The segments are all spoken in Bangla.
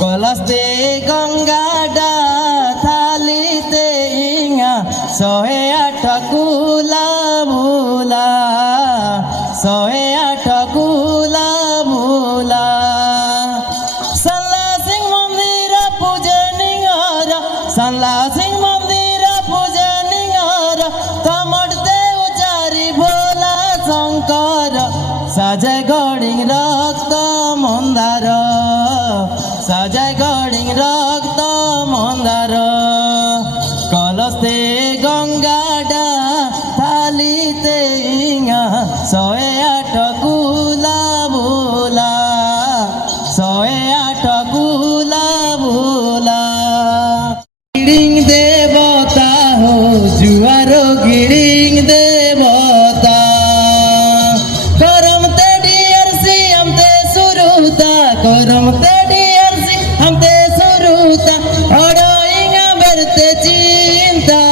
কলস্তে গঙ্গাডা থালিতে ইঙা 108 কুলা ভুলা 108 কুলা ভুলা সাল্লা সিং মন্দির পূজে নিঙর সাল্লা সিং মন্দির পূজে নিঙর তমড়তে উচারি ভোলা শঙ্কর সাজে গড়িং রক্ত মন্দার সাজায় গড়িং রক্ত মন্দার কলস্তে গঙ্গাডা থালিতে ইঙা 108 কুলা ভোলা 108 কুলা ভোলা গিড়িং দেবতা হো জুয়ার গিড়িং দেবতা করমতে ডিআরসি আমতে সুরুতা করমতে हमते सुरुता अड़ोइंगा बरते चिंता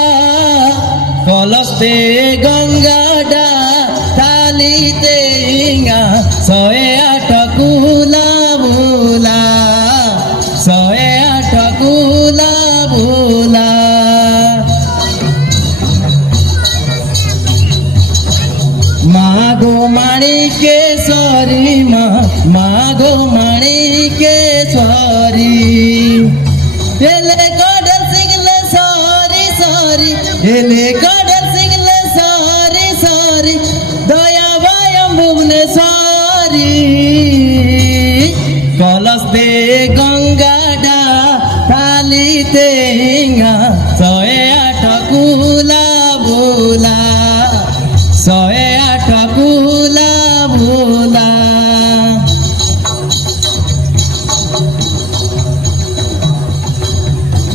कलस्ते गंगाडा थालीते इंगा 108 कुला भोला 108 कुला भोला मागो माणिकेश्वरी मागो माणिकेश्वरी एले गडर सिंगले सॉरी सॉरी एले गडर सिंगले सॉरी सॉरी दया भयम भुवनेश्वरी कलस्ते गंगाडा थालीते इंगा 108 कुला भोला 108 कुला भोला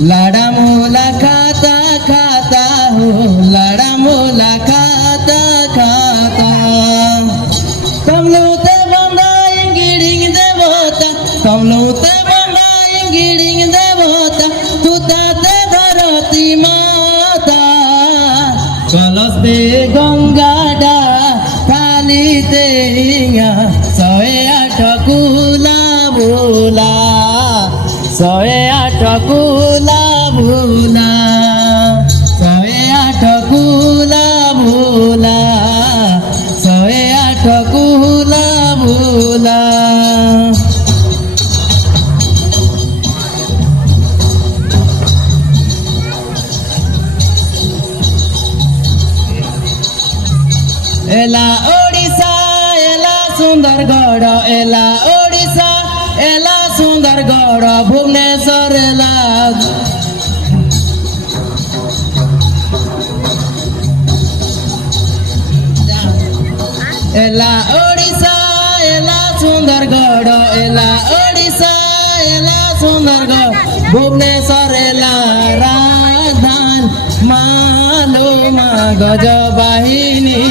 लाड़ा मोला खाता खाता हो लाड़ा मोला खाता खाता कमलूते बंदाई गिड़िंग देवता कमलूते बंदाई गिड़िंग देवता तू ताते धरती माता कलस्ते गंगाडा थालीते इंगा 108 कुला भोला 108 कुला भोला 108 कुला भोला 108 कुला भोला एला ओडिशा एला सुंदरगढ़ एला ओडिशा एला सुंदरगढ़ भुवनेश्वर एला एला ओडिशा एला सुंदरगढ़ एला ओडिशा एला सुंदरगढ़ भुवनेश्वर एला राजधान मालो मा गजबाहिनी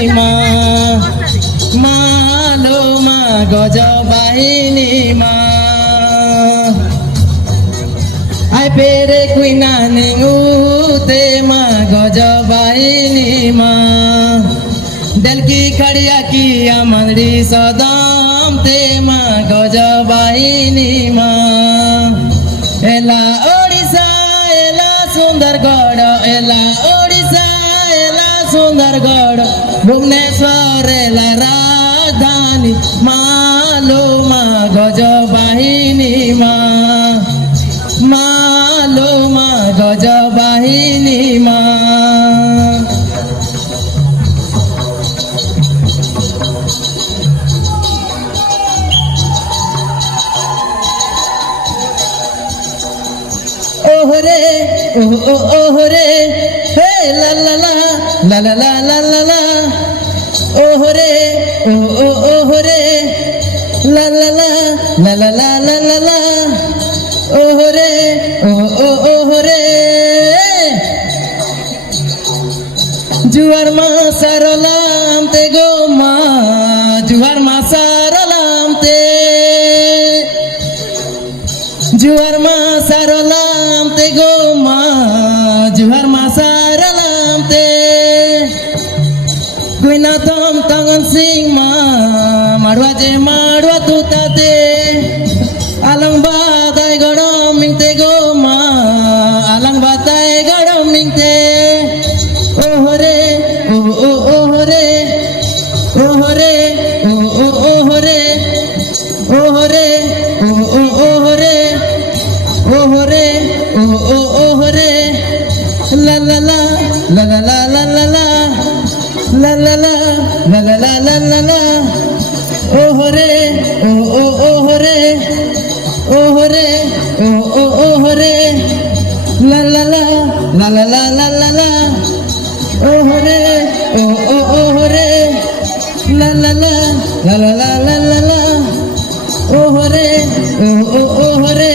मालो मा गजबाहिनी आय पेरे कुइना निंगूते मा गजबाहिनी दलकी खड़िया किया मंदरी सदाम ते मा गजबाहिनी एला ओडिशा एला सुंदरगढ़ एला ओडिशा एला सुंदरगढ़ भुवनेश्वर एला राजधानी मालो मा गजबाहिनी मालो मा गजबाहिनी ओहरे ओहरे हे ला ला ला ला ला ला ला ला ला ओहरे ओहरे ला ला ला ला ला ला ला ला ला ओहरे ओहरे जुआर मा सरलाम ते गो मा जुआर मा सरलाम ते जुआर मा सरलाम ते मिंगते गो मा आलंग बताए गड़ो मिंगते ओह रे ओह रे ओह रे ओह रे ओह रे ओह रे ओह रे ओह रे ला ला ला ला ला ला ला ला ला ला ला ला ला ला ला ला ला ओह रे ओह रे ओह रे ओह रे ला ला ला ला ला ला ला ला ला ओह रे ओह रे ला ला ला ला ला ला ला ला ला ओह रे ओह रे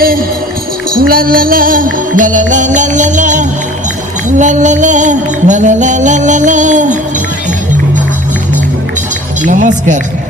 ला ला ला ला ला ला ला ला ला ला ला ला ला ला ला ला ला। नमस्कार।